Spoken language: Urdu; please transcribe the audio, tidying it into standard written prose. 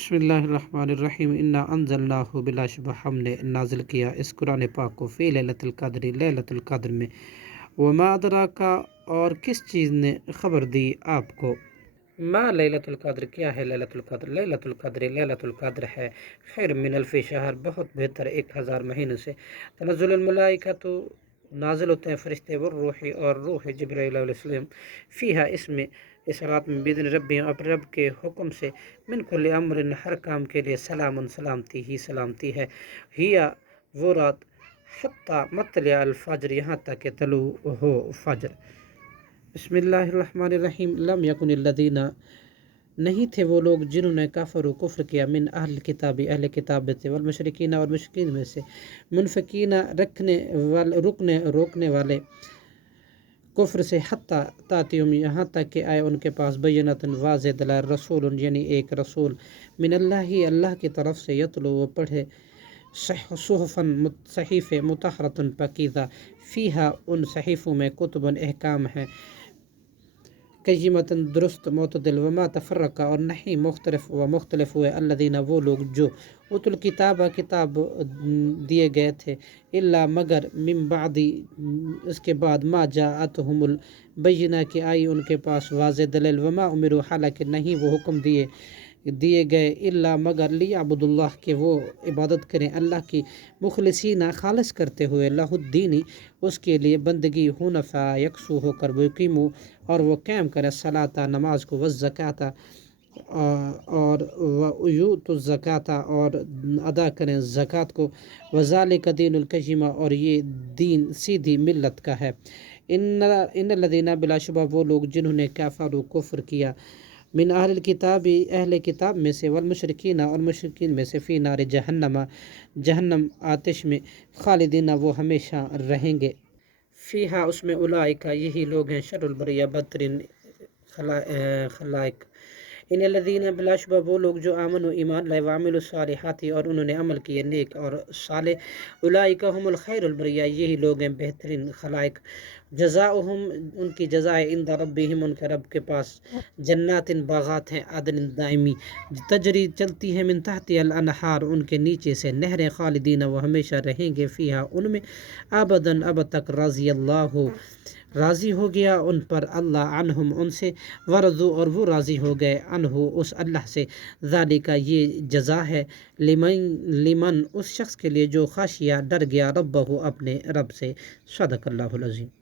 بسم اللہ الرحمن الرحیم انا انزلناہ بلا شبہ ہم نے نازل کیا اس قرآن پاک کو فی لیلۃ القدر لیلۃ القدر میں، وما ادراکا اور کس چیز نے خبر دی آپ کو، ما لیلۃ القدر کیا ہے لیلۃ القدر، لیلۃ القدر ہے خیر من الف شہر بہت بہتر 1000 مہینوں سے، تنزل الملائکہ تو نازل ہوتے ہیں فرشتے، والروح اور روح جبرائیل علیہ السلام، فیہا اس میں اس رات میں بِإِذْنِ ربہم اپنے رب کے حکم سے، من کل امر ہر کام کے لیے، سلام سلامتی ہی سلامتی ہے، ہیا وہ رات، حتی مطلع الفجر یہاں تک کہ طلوع ہو فجر۔ بسم اللہ الرحمن الرحیم لم یکن الذین نہیں تھے وہ لوگ جنہوں نے کفر کیا، من اہل کتاب اہل کتاب میں سے، والمشرکین اور مشرکین میں سے، منفکین روکنے والے کفر سے، حتی تاتیہم یہاں تک کہ آئے ان کے پاس بینۃ واضح دلائل، رسول یعنی ایک رسول، من اللہ کی طرف سے، یتلو وہ پڑھے، صحفاً صحیفے، مطہرۃ پاکیزہ، فیہا ان صحیفوں میں کتب احکام ہیں، قیمۃ درست معتدل، وما تفرقہ اور نہیں مختلف ہوئے، الذین وہ لوگ جو اوتوا الکتاب کتاب دیے گئے تھے، الا مگر من بعد اس کے بعد، ما جاءتہم البینہ کہ آئی ان کے پاس واضح دلیل، وما امروا حالانکہ نہیں وہ حکم دیے گئے، الا مگر لیعبدوا اللہ کہ وہ عبادت کریں اللہ کی، مخلصین خالص کرتے ہوئے، لہ الدین اس کے لیے بندگی، حنفاء یکسو ہو کر، ویقیموا اور وہ قائم کرے، الصلاۃ نماز کو، والزکاۃ اور ویؤتوا الزکاۃ اور ادا کریں زکوٰۃ کو، وذالک دین القیمہ اور یہ دین سیدھی ملت کا ہے، ان الذین بلا شبہ وہ لوگ جنہوں نے کفر کیا، من اہل الکتاب اہل کتاب میں سے، والمشرکین اور مشرکین میں سے، فی نار جہنم آتش میں، خالدین وہ ہمیشہ رہیں گے، فیہا اس میں، اولئک یہی لوگ ہیں، شر البریہ بدترین خلائق، ان الذین بلا شبہ وہ لوگ جو آمنوا ایمان لائے، وعملوا الصالحات اور انہوں نے عمل کیے نیک اور صالح، اولئک هم الخیر البریہ یہی لوگ ہیں بہترین خلائق، جزاؤہم ان کی جزائے، عند ربہم ان کے رب کے پاس، جنات باغات ہیں، عدن دائمی، تجری چلتی ہیں، من تحت الانہار ان کے نیچے سے نہریں، خالدین وہ ہمیشہ رہیں گے، فیہا ان میں، ابداً اب تک، رضی اللہ راضی ہو گیا ان پر اللہ، عنہم ان سے، ورضوا اور وہ راضی ہو گئے، عنہ اس اللہ سے، ذالک یہ جزا ہے، لمن اس شخص کے لیے جو خشیہ ڈر گیا، ربہ اپنے رب سے، صدق اللہ العظیم۔